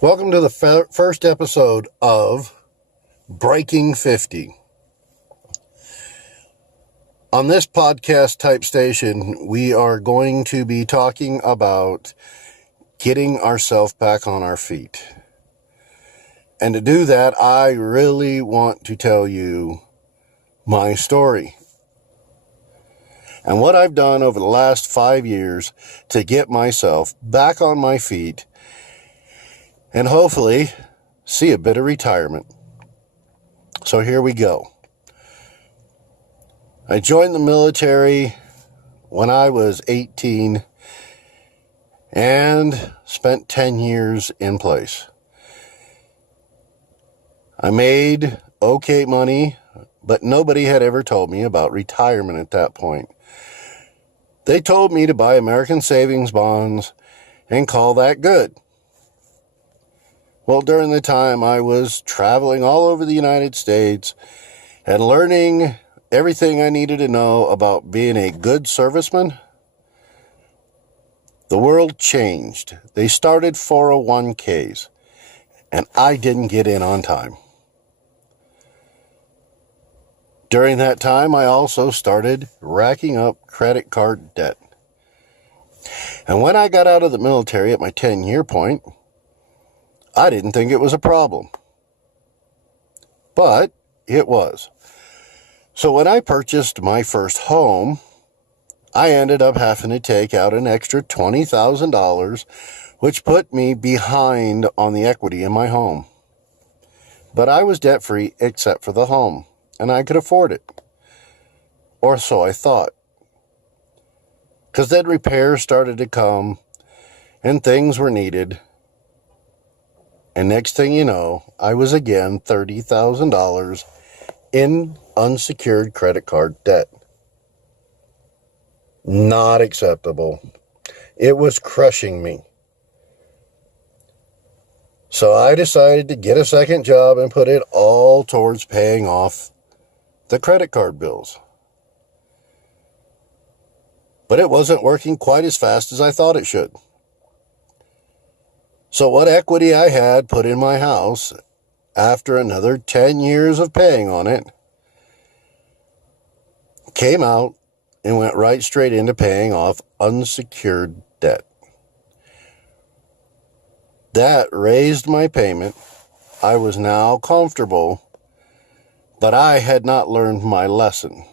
Welcome to the first episode of Breaking 50. On this podcast type station, we are going to be talking about getting ourselves back on our feet. And to do that, I really want to tell you my story and what I've done over the last 5 years to get myself back on my feet and hopefully see a bit of retirement. So here we go. I joined the military when I was 18 and spent 10 years in place. I made okay money, but nobody had ever told me about retirement at that point. They told me to buy American savings bonds and call that good. Well, during the time I was traveling all over the United States and learning everything I needed to know about being a good serviceman, the world changed. They started 401ks, and I didn't get in on time. During that time, I also started racking up credit card debt. And when I got out of the military at my 10-year point, I didn't think it was a problem. But it was. So when I purchased my first home, I ended up having to take out an extra $20,000, which put me behind on the equity in my home. But I was debt-free except for the home, and I could afford it. Or so I thought. Because then repairs started to come, and things were needed. And next thing you know, I was again $30,000 in unsecured credit card debt. Not acceptable. It was crushing me. So I decided to get a second job and put it all towards paying off the credit card bills. But it wasn't working quite as fast as I thought it should. So what equity I had put in my house, after another 10 years of paying on it, came out and went right straight into paying off unsecured debt. That raised my payment. I was now comfortable, but I had not learned my lesson.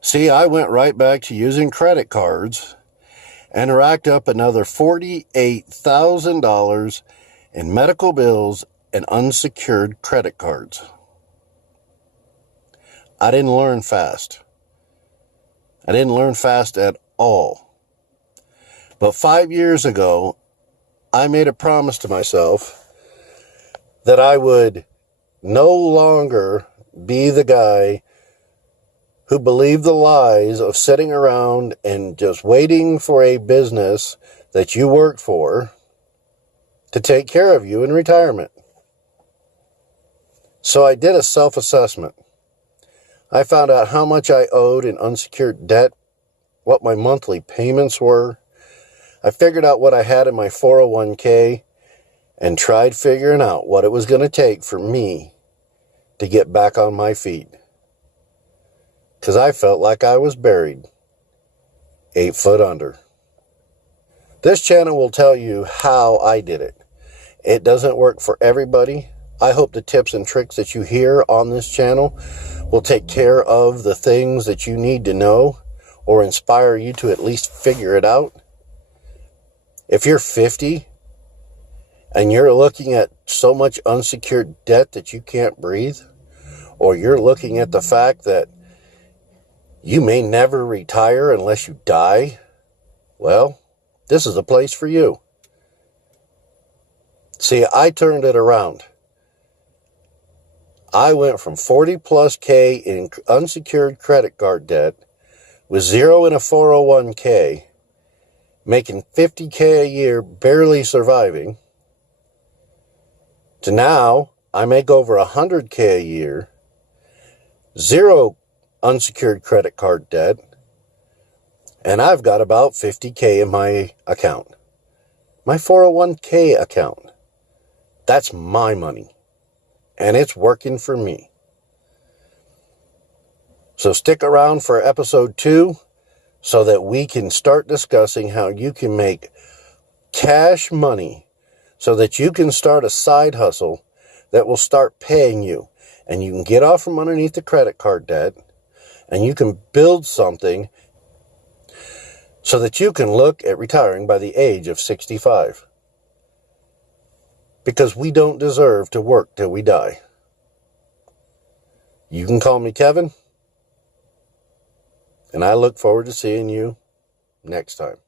See, I went right back to using credit cards and racked up another $48,000 in medical bills and unsecured credit cards. I didn't learn fast. I didn't learn fast at all. But 5 years ago, I made a promise to myself that I would no longer be the guy who believed the lies of sitting around and just waiting for a business that you worked for to take care of you in retirement. So I did a self-assessment. I found out how much I owed in unsecured debt, what my monthly payments were. I figured out what I had in my 401k and tried figuring out what it was going to take for me to get back on my feet. Because I felt like I was buried 8 foot under. This channel will tell you how I did it. It doesn't work for everybody. I hope the tips and tricks that you hear on this channel will take care of the things that you need to know or inspire you to at least figure it out. If you're 50 and you're looking at so much unsecured debt that you can't breathe, or you're looking at the fact that you may never retire unless you die, well, this is a place for you. See, I turned it around. I went from 40 plus K in unsecured credit card debt with zero in a 401k, making 50K a year, barely surviving, to now I make over 100K a year, zero unsecured credit card debt, and I've got about 50K in my account, my 401k account. That's my money. And it's working for me. So stick around for episode 2 so that we can start discussing how you can make cash money so that you can start a side hustle that will start paying you. And you can get off from underneath the credit card debt, and you can build something so that you can look at retiring by the age of 65. Because we don't deserve to work till we die. You can call me Kevin, and I look forward to seeing you next time.